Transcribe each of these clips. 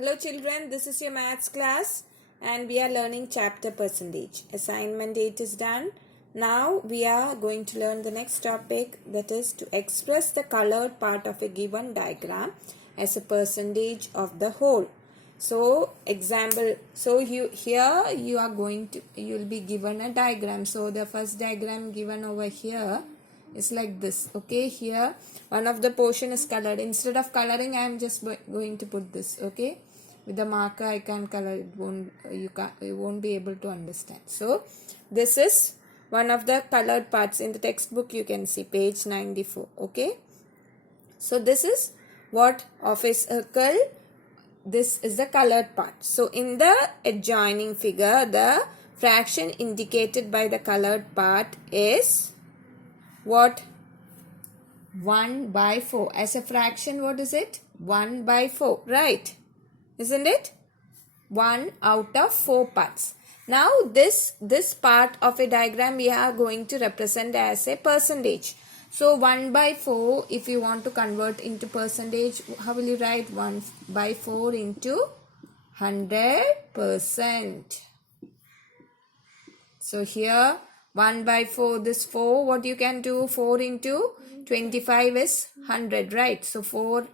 Hello children, this is your maths class and we are learning chapter percentage. Assignment 8 is done. Now we are going to learn the next topic, that is to express the colored part of a given diagram as a percentage of the whole. So example, you will be given a diagram. So the first diagram given over here is like this. Okay, here one of the portion is colored. Instead of coloring, I am just going to put this. Okay, with the marker I can color it. You won't be able to understand. So this is one of the colored parts. In the textbook you can see page 94. Okay, so this is what of a circle. This is the colored part. So in the adjoining figure, the fraction indicated by the colored part is what? 1 by 4. As a fraction, what is it? 1 by 4, right? Isn't it? 1 out of 4 parts. Now this part of a diagram we are going to represent as a percentage. So 1 by 4, if you want to convert into percentage, how will you write? 1 by 4 into 100%. So here 1 by 4, this 4, what you can do? 4 into 25 is 100, right? So 4,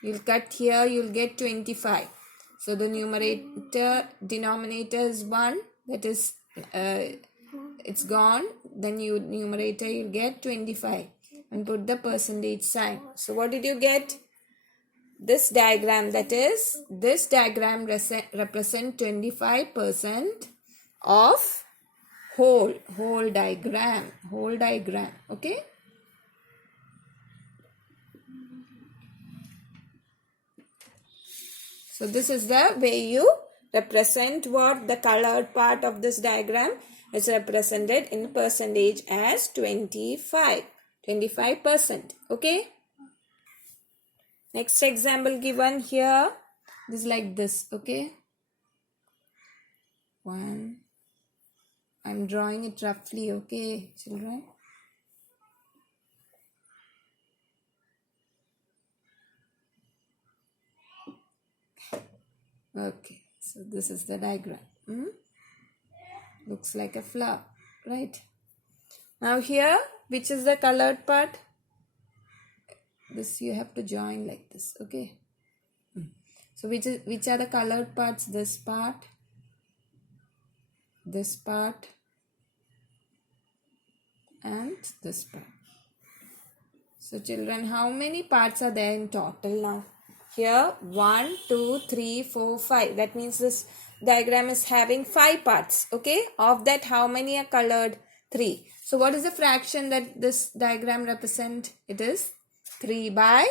you'll cut here, you'll get 25. So the denominator is 1, that is, it's gone. Then numerator, you'll get 25 and put the percentage sign. So what did you get? This diagram, that is, this diagram represent 25% of whole diagram, okay? So this is the way you represent what the colored part of this diagram is represented in percentage as 25%, okay? Next example given here, this is like this, okay? I'm drawing it roughly, okay, children? Okay, so this is the diagram. Looks like a flower, right? Now here, which is the colored part? This you have to join like this, okay? So which are the colored parts? This part, and this part. So children, how many parts are there in total now? Here 1, 2, 3, 4, 5. That means this diagram is having 5 parts. Okay. Of that, how many are colored? 3. So what is the fraction that this diagram represents? It is 3 by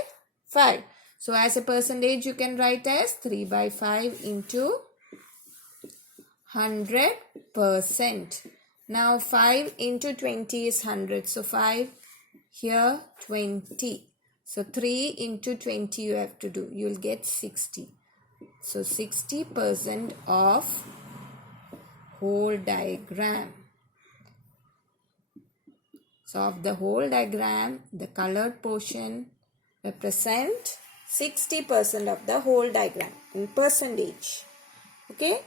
5. So as a percentage, you can write as 3 by 5 into 100%. Now 5 into 20 is 100. So 5 here 20. So 3 into 20 you have to do. You will get 60. So 60% of whole diagram. So of the whole diagram, the colored portion represent 60% of the whole diagram in percentage. Okay.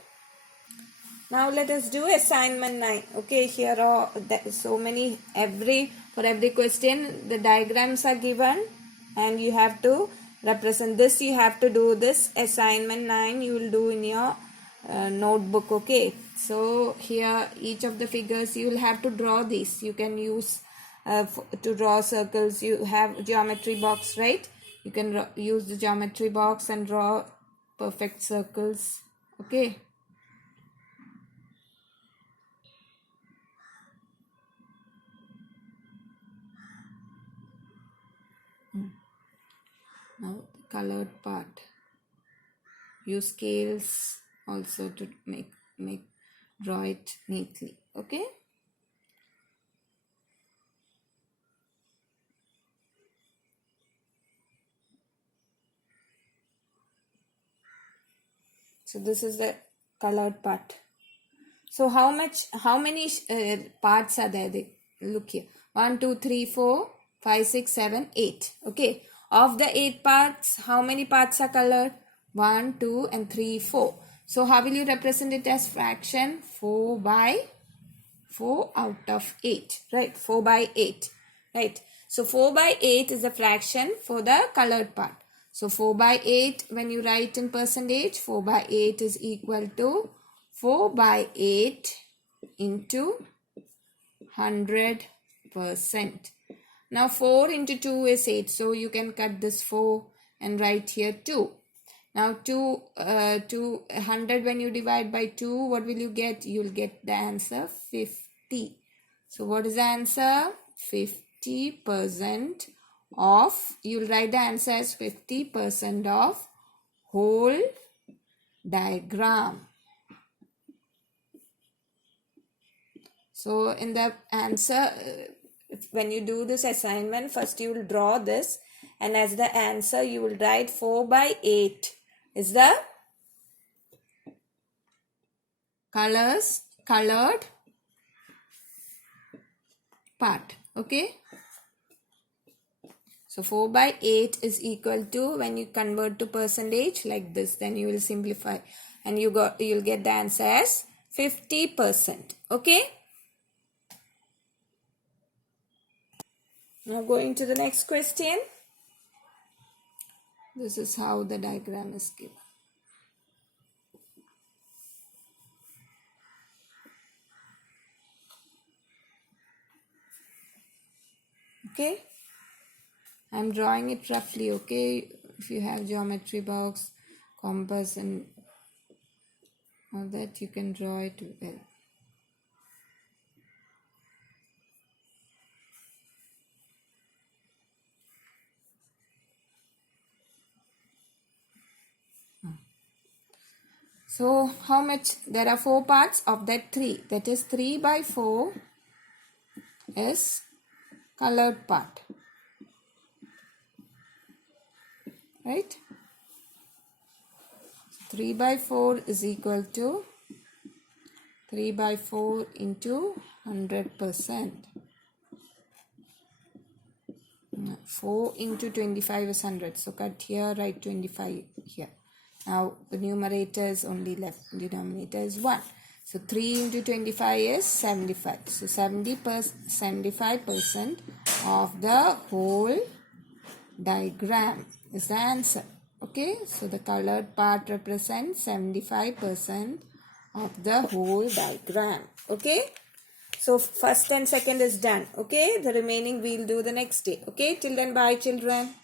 Now let us do assignment 9. Okay, here are so many, for every question the diagrams are given and you have to represent this. You have to do this assignment 9 you will do in your notebook. Okay, so here each of the figures you will have to draw these. You can use to draw circles. You have geometry box, right? You can use the geometry box and draw perfect circles. Okay. Now the colored part. Use scales also to draw it neatly. Okay. So this is the colored part. So how many parts are there? Look here. 1, 2, 3, 4, 5, 6, 7, 8. Okay. Of the 8 parts, how many parts are colored? 1, 2 and 3, 4. So how will you represent it as fraction? 4 by 4 out of 8. Right, 4 by 8. Right. So 4 by 8 is the fraction for the colored part. So 4 by 8, when you write in percentage, 4 by 8 is equal to 4 by 8 into 100%. Now 4 into 2 is 8. So you can cut this 4 and write here 2. Now 100 when you divide by 2, what will you get? You will get the answer 50. So what is the answer? 50% of, you will write the answer as 50% of whole diagram. So in the answer, when you do this assignment, first you will draw this, and as the answer you will write 4 by 8 is the colored part. Okay. So 4 by 8 is equal to, when you convert to percentage like this, then you will simplify and you'll get the answer as 50%. Okay. Now going to the next question. This is how the diagram is given. Okay. I am drawing it roughly. Okay. If you have geometry box, compass and all that, you can draw it well. So how much? There are 4 parts of that 3. That is 3 by 4 is colored part. Right? 3 by 4 is equal to 3 by 4 into 100%. 4 into 25 is 100. So cut here, write 25 here. Now the numerator is only left, denominator is 1. So 3 into 25 is 75. So 75% of the whole diagram is the answer. Okay, so the colored part represents 75% of the whole diagram. Okay, so first and second is done. Okay, the remaining we'll do the next day. Okay, till then, bye children.